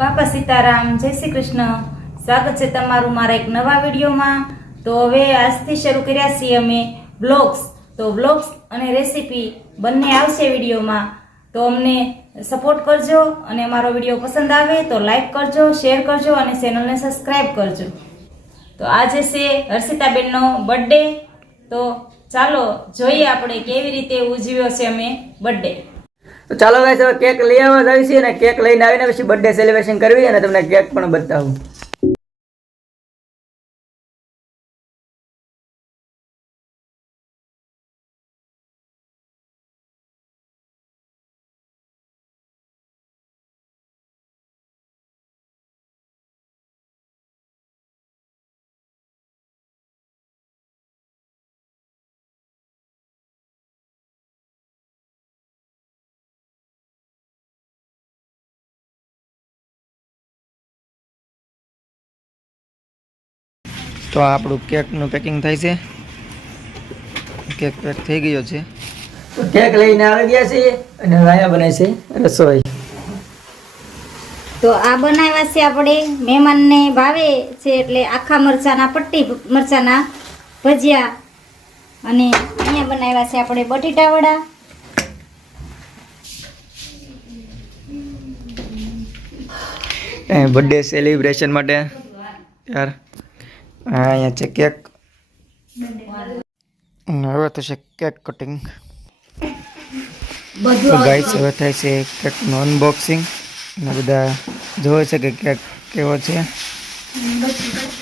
બાપા સીતારામ, જય શ્રી કૃષ્ણ. સ્વાગત છે તમારું મારા એક નવા વિડીયોમાં. તો હવે આજથી શરૂ કર્યા છીએ અમે બ્લોગ્સ. તો બ્લોગ્સ અને રેસીપી બંને આવશે વિડીયોમાં. તો અમને સપોર્ટ કરજો અને અમારો વિડીયો પસંદ આવે તો લાઈક કરજો, શેર કરજો અને ચેનલને સબસ્ક્રાઈબ કરજો. તો આજે છે હર્ષિતાબેનનો બર્થડે. તો ચાલો જોઈએ આપણે કેવી રીતે ઉજવ્યો છે અમે બર્થડે. તો ચાલો ગાઈસ, હવે કેક લઈ આવવા જાય છે અને કેક લઈને આવીને પછી બર્થડે સેલિબ્રેશન કરવી અને તમને કેક પણ બતાવું. તો આપણું કેકનું પેકિંગ થાય છે. કેક પેક થઈ ગયો છે. તો કેક લઈને આવી ગયા છે અને અહીંયા બને છે રસોઈ. તો આ બનાવ્યા છે આપણે મહેમાનને ભાવે છે એટલે આખા મરચાના પટ્ટી મરચાના ભજીયા. અને અહીંયા બનાવ્યા છે આપણે બટેટા વડા. બર્થડે સેલિબ્રેશન માટે યાર અહીંયા છે કેક. હવે તો છે કેક કટિંગ. તો ગાઈસ, હવે થાય છે કેકનું અનબોક્સિંગ અને બધા જોવે છે કે કેક કેવો છે.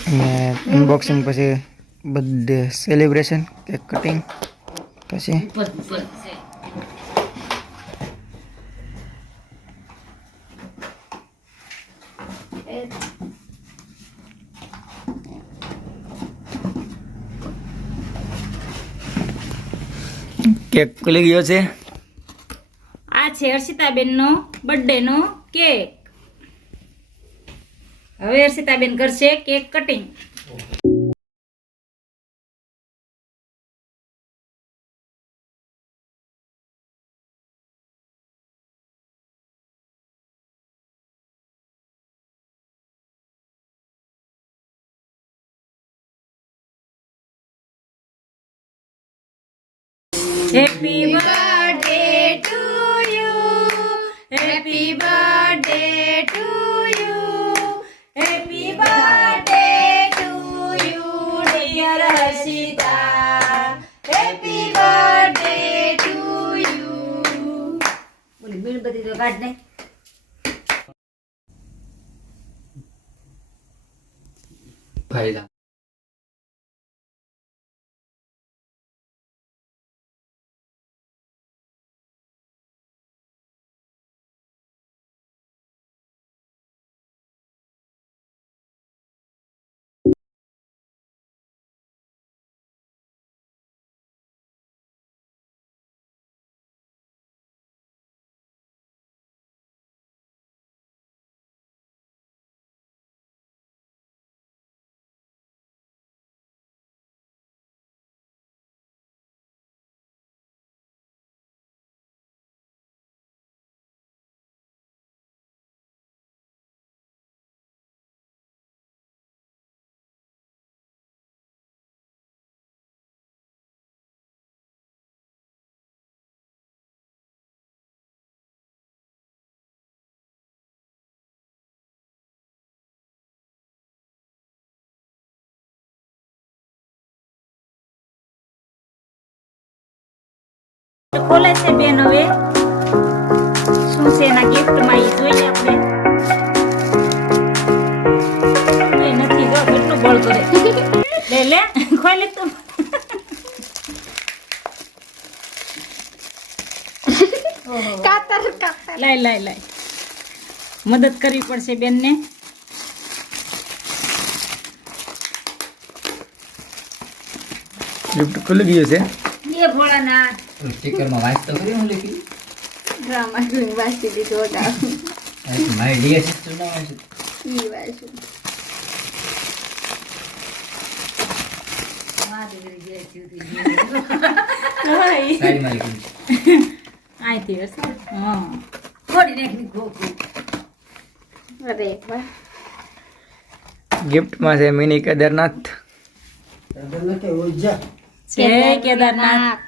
અને અનબોક્સિંગ પછી બર્થડે સેલિબ્રેશન, કેક કટિંગ પછી કેક ખુલી ગયો છે. આ છે હર્ષિતાબેનનો બર્થડેનો કેક. હવે હર્ષિતાબેન કરશે cake cutting. Happy birthday to you. Happy birthday to you. Happy birthday to you, dear Harshita. Happy birthday to you. બોલી મીણબત્તી તો કાઢ ને. ભાઈલા ખોલે છે બેન. હવે શું છે એના ગિફ્ટમાં એ જોઈએ આપણે. એ નથી જો કેટલું બળ કરે. લે લે ખોલે તો. કાતર કાતર લાય લાય લાય. મદદ કરવી પડશે બેનને. ગિફ્ટ ખુલી ગયું છે. એ ભોળાનાથ સ્ટીકરમાં વાંચતો કરી હું લખી ડ્રામા જોઈને વાંચી દીધું હતા. મારી ડીએસ ના વાંચી ઈ વાંચું. સાઈડમાં લખી અહીંથી હશે. હા થોડી નાખી ગોકું. અરે વાહ. ગિફ્ટમાં છે મિની કેદારનાથ. જય કેદારનાથ.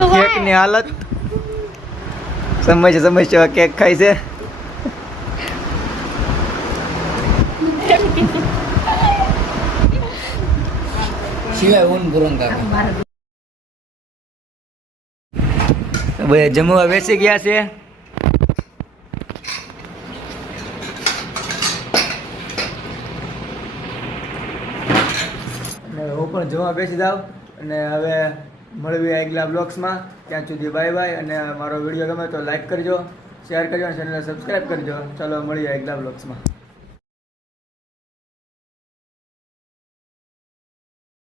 કેકની હાલત સમય કેક ખાય છે. સિવાય ઊન પૂરણ કાકા બધા જમવા બેસી ગયા છે. અને હું પણ જમવા બેસી જાઉં અને હવે મળવી આગલા બ્લોગ્સમાં. ત્યાં સુધી બાય બાય. અને મારો વિડીયો ગમે તો લાઈક કરજો, શેર કરજો અને ચેનલને સબસ્ક્રાઈબ કરજો. ચાલો મળીએ આગલા બ્લોગ્સમાં.